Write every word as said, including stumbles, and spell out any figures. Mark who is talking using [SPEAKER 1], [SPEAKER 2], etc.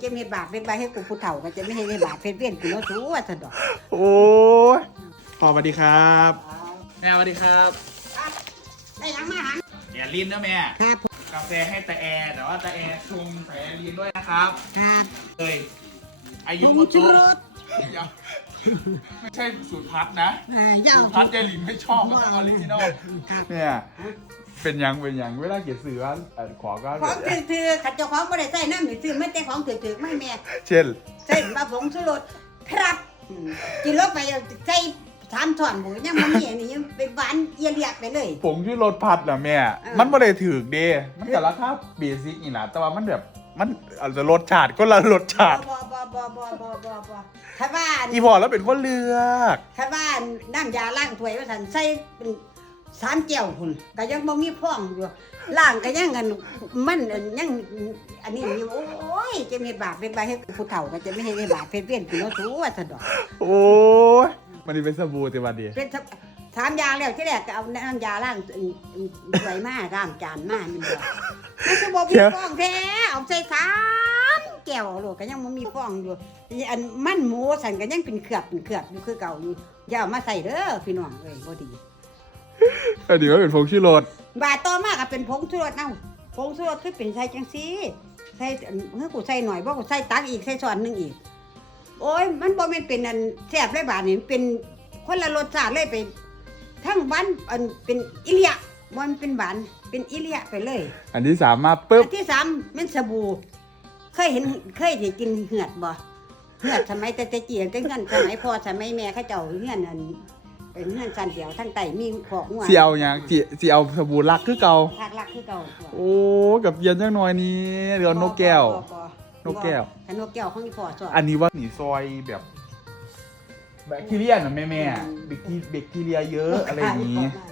[SPEAKER 1] จะมีบาปเป็นบาปให้กูผู้เฒ่าก็จะไม่ให้ได้บาปเป็นเพี้ยนกูเนาะสู้ว่าสะดอก
[SPEAKER 2] โอ้ยพ่อสวัสดีครับแม่สวัสดีครับ
[SPEAKER 1] ได้ยังมาหัน
[SPEAKER 2] แอร์ลินนะแม่
[SPEAKER 1] ครับ
[SPEAKER 2] กาแฟให้ตาแอร์แต่ว่าตาแอร์ชงใส่แอร์ลินด้วยนะครับ
[SPEAKER 1] ครับ
[SPEAKER 2] เลยอายุ
[SPEAKER 1] ผ
[SPEAKER 2] โม
[SPEAKER 1] งชู
[SPEAKER 2] โต
[SPEAKER 1] รส
[SPEAKER 2] ยังไม่ใช่สูตรพัดนะ
[SPEAKER 1] เอ่อยาว
[SPEAKER 2] สูตรพัดยายลินไม่ชอบมันต้องออริจินอล
[SPEAKER 1] ครับ
[SPEAKER 2] เนี่ยเป็นยังเป็นยังเวลาเขียนสื่อว่าเอ่อขอก็
[SPEAKER 1] ของถือๆขัดเจ้าของบ่ได้ใส่น้ำนี่ซื้อมาแต่ของถือๆไม่แม่
[SPEAKER 2] เช่น
[SPEAKER 1] ใส่มาผงชูรสครับอืมกินลงไปใส่สามช้อนหมูยังบ่มีอันนี้ยังเป็นหวานเอียเรียกไปเลย
[SPEAKER 2] ผงที่รสพัดนะแม่
[SPEAKER 1] เออ
[SPEAKER 2] มันไม่ได้ถือเดมันแต่ราคาเบสิกนี่นะแต่ว่ามันแบบมันอาจจะรสชาติก็ละรสชาติ
[SPEAKER 1] บ่บ่บ่บ่บ่บ่บ่ถ้าว่า
[SPEAKER 2] อีพอแล้วเป็นคนเลือก
[SPEAKER 1] ถ้าว่าน้ำยาล้างถ้วยว่าซั่นใส่เป็นสามแก้วพุ่นก็ยังบ่มีฟองอยู่ล้างก็ยังอันมันอันยังอันนี้อยู่โอ้ยจะมีบาปเป็นบาปให้ผู้เฒ่าก็จะไม่ให้ได้บาปเป็นเพี้ยนกูเนาะสู้ว่าสะดอก
[SPEAKER 2] โอ้ยมันนี่เป็นสบู่ติวันดี
[SPEAKER 1] เป็นทับสามอย่างแล้วที่แรกก็เอาน้ำยาล้างถ้วยมาล้างจานมามันบ่มันก็บ่มีฟองแท้เอาใส่สามแก้วโลกก็ยังบ่มีฟองอยู่อันมันหมูสั่นก็ยังเป็นเคลือบเป็นเคลือบอยู่คือเก่าอยู่อย่าเอามาใส่เด้อพี่น้องเอ้ยบ่ดี
[SPEAKER 2] อันนี้ว่าเป็นผงชูรส
[SPEAKER 1] บาทต่อมาก็เป็นผงชูรสเอ้าผงชูรสคือเป็นใส่จังซี่ใส่เฮ้ยกูใส่หน่อยบ่กูใส่ตักอีกใส่ช้อนหนึงอีกโอ้ยมันบ่แม่นเป็นอันแซ่บเลยบาดนี้มันเป็นคนละรสชาติเลยไปทั้งหวานอันเป็นอิเลียบ่มันเป็นหวานเป็นอิเลียไปเลย
[SPEAKER 2] อันที่สามมาปุ๊บ
[SPEAKER 1] อันที่สามเป็นสบู่เคยเห็นเคยได้กินเหือดบ่เหือดสมัยแต่แต่เจียนแต่เงินสมัยพ่อสมัยแม่เขาเจ้าเฮือนอันเป็นเฮือนสันเดียวทั้งไตมีขอกงัว
[SPEAKER 2] เสียวยังเสียเสียวสบู่รักคือเก่า
[SPEAKER 1] ทักลักคือเก่าตัว
[SPEAKER 2] โอ้กับเย็นจังหน่อยนี้เรือนนกแก้ว นกแก้ว
[SPEAKER 1] ถ้านกแก้วของอีพ่อสอน
[SPEAKER 2] อันนี้ว่าหนีซอยแบบแบคทีเรียนะแม่แม่แบคทีแบคทีเรียเยอะอะไรอย่างนี้
[SPEAKER 1] นี้